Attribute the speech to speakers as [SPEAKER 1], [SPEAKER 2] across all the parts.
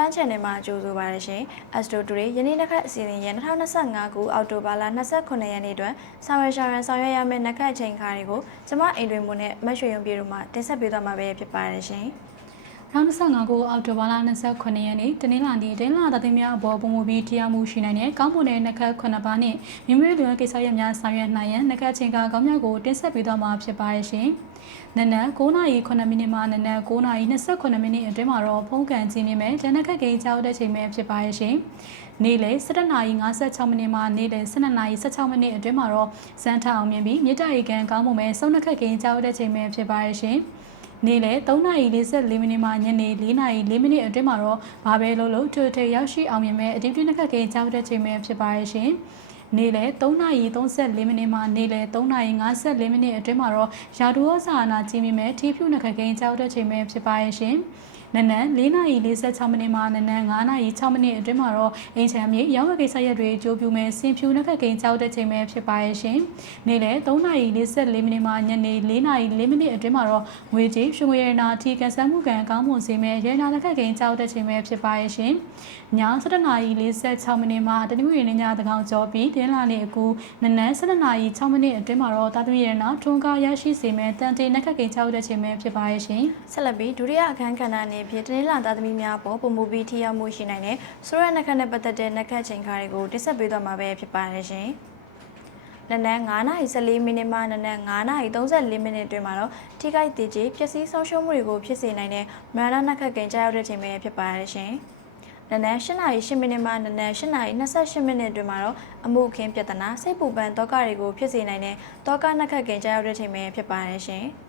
[SPEAKER 1] န်း channel မှာကြိုဆိုပါရရှင်။ Astro Today ယနေ့တစ်ခါအစီအစဉ်ရဲ့2025ခုအောက်တိုဘာလ29ရက်နေ့တွင်ဆောင်ရွက်ရှာရန်ဆောင်ရွက်ရမယ့်နှစ်ခတ်အချိန်ခါတွေကိုကျမအိမ်တွင်မွန်းနဲ့မတ်ရွှေရုံပြေတို့မှတင်ဆက်ပေးသွားမှာပဲဖြစ်ပါရရှင်။
[SPEAKER 2] နောက်25ခုအောက်တိုဘာလ29ရက်နေ့တနင်္လာနေ့တင်းလာသသိမ်းများအပေါ်ပုံမူပြီးတရားမှုရှိနိုင်တဲ့ကောင်းမွန်တဲ့နှက်ခတ်9ပါးနဲ့မိမိတို့ကိစ္စရပ်များဆောင်ရွက်နိုင်ရန်နှက်ခတ်ချင်းကကောင်းများကိုတင်ဆက်ပေးသွားမှာဖြစ်ပါရဲ့ရှင်။နနက်9:09မိနစ်မှနနက်9:29မိနစ်အတွင်းမှာတော့ဖုန်းကန်ကြီးနေမယ်။ဂျန်နက်ခတ်ကိန်းကြောက်တဲ့ချိန်ပဲဖြစ်ပါရဲ့ရှင်။နေ့လယ်7:56မိနစ်မှနေ့လယ်12:16မိနစ်အတွင်းမှာတော့စမ်းထအောင်မြင်ပြီးမြေတားရီကန်ကောင်းမှုမဲ့စုံနှက်ခတ်ကိန်းကြောက်တဲ့ချိန်ပဲဖြစ်ပါရဲ့ရှင်။ နေ့လယ်3:44မိနစ်မှညနေ4:04မိနစ်အတွင်းမှာတော့ဘာပဲလို့လို့ထွေထွေရောက်ရှိအောင်မြင်မဲ့အဒီပြင်းတစ်ခတ်ကိန်းကြောက်တဲ့ချိန်ပဲဖြစ်ပါရဲ့ရှင်။နေ့လယ်3:34မိနစ်မှနေ့လယ်3:54မိနစ်အတွင်းမှာတော့ရာထူးဩဇာအာဏာကြီးမြင့်မဲ့ထီဖြူနှစ်ခတ်ကိန်းကြောက်တဲ့ချိန်ပဲဖြစ်ပါရဲ့ရှင်။ နနက်4:46မိနစ်မှနနက်9:06မိနစ်အတွင်းမှာတော့အင်ချမ်းမြေရောင်းဝယ်ကိစ္စရပ်တွေအကျိုးပြုမဲ့စင်ဖြူနှစ်ခတ်ကိန်းကြောက်တဲ့ချိန်ပဲဖြစ်ပါရဲ့ရှင်။နေ့လယ်3:44မိနစ်မှညနေ4:04မိနစ်အတွင်းမှာတော့ငွေကြေးရွှေငွေရတနာအထီးကန်ဆန်းမှုကန်ကောင်းမွန်စေမဲ့ရတနာနှစ်ခတ်ကိန်းကြောက်တဲ့ချိန်ပဲဖြစ်ပါရဲ့ရှင်။ည7:46မိနစ်မှတနင်္ဂနွေနေ့ညသကောင်ကျော်ပြီးတင်းလာနေအကူနနက်7:06မိနစ်အတွင်းမှာတော့တာသမီရတနာထွန်းကားရရှိစေမဲ့တန်တေနှစ်ခတ်ကိန်းကြောက်တဲ့ချိန်ပဲဖြစ်ပါရဲ့ရှင်။
[SPEAKER 1] ဆက်လက်ပြီးဒုတိယအခန်းကဏ္ဍအနေဖြင့်တနင်္လာသားသမီးများပေါ်ပုံမူပြီးထိရောက်မှုရှိနိုင်တဲ့ဆိုရနှက်ခတ်နဲ့ပတ်သက်တဲ့နှက်ခတ်ချိန်ခါတွေကိုတင်ဆက်ပေးသွားမှာပဲဖြစ်ပါရရှင်။နနက်9:14မိနစ်မှနနက်9:34မိနစ်အတွင်းမှာတော့ထိခိုက်တည်ကြည်ပျက်စီးဆုံးရှုံးမှုတွေကိုဖြစ်စေနိုင်တဲ့မရဏနှက်ခတ်ကိန်းကြားရောက်တဲ့ချိန်ပဲဖြစ်ပါရရှင်။နနက်8:08မိနစ်မှနနက်8:28မိနစ်အတွင်းမှာတော့အမှုအခင်းပြဿနာစိတ်ပူပန်တောကတွေကိုဖြစ်စေနိုင်တဲ့တောကနှက်ခတ်ကိန်းကြားရောက်တဲ့ချိန်ပဲဖြစ်ပါရရှင်။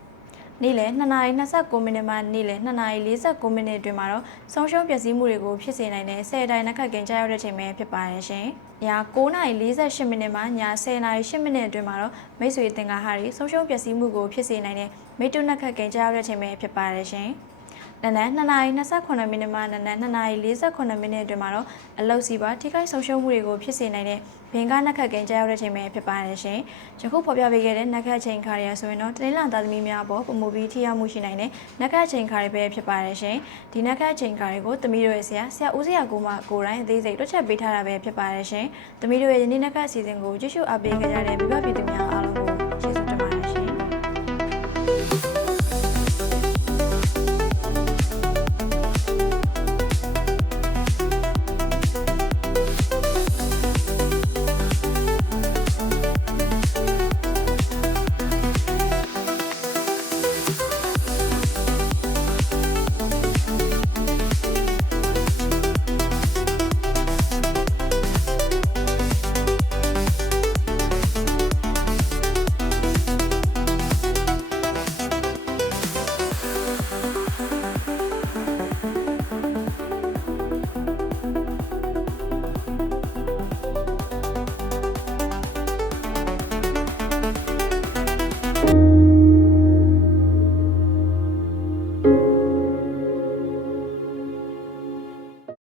[SPEAKER 1] နေ့လယ်2:29မိနစ်မှနေ့လယ်2:49မိနစ်အတွင်းမှာတော့ဆုံးရှုံးပျက်စီးမှုတွေကိုဖြစ်စေနိုင်တဲ့ဆယ်တိုင်နှက်ခတ်ကင်ကြားရောက်တဲ့ချိန်ပဲဖြစ်ပါရဲ့ရှင်။ည9:48မိနစ်မှည10:08မိနစ်အတွင်းမှာတော့မိတ်ဆွေတင်ကားဟာတွေဆုံးရှုံးပျက်စီးမှုကိုဖြစ်စေနိုင်တဲ့မိတုနှက်ခတ်ကင်ကြားရောက်တဲ့ချိန်ပဲဖြစ်ပါရဲ့ရှင်။ နနက်2:28မိနစ်မှနနက်2:48မိနစ်အတွင်းမှာတော့အလုတ်စီပါထိခိုက်ဆုံးရှုံးမှုတွေကိုဖြစ်စေနိုင်တဲ့ဘင်္ဂနက်ခတ်ကင်ကြားရောက်တဲ့ချိန်ပဲဖြစ်ပါရဲ့ရှင်။ယခုဖော်ပြပေးခဲ့တဲ့နက်ခတ်ချိန်ခါရဆိုရင်တော့တနင်္လာသားသမီးများပေါ်ပုံမူပြီးထိရောက်မှုရှိနိုင်တဲ့နက်ခတ်ချိန်ခါတွေပဲဖြစ်ပါရဲ့ရှင်။ဒီနက်ခတ်ချိန်ခါတွေကိုသမီးတို့ရဲ့ဆရာဆရာဦးစရာကိုမှကိုယ်တိုင်အသေးစိတ်တွက်ချက်ပေးထားတာပဲဖြစ်ပါရဲ့ရှင်။သမီးတို့ရဲ့ယနေ့နက်ခတ်အစီအစဉ်ကိုကြည့်ရှုအားပေးကြတဲ့မိဘပြည်သူများအား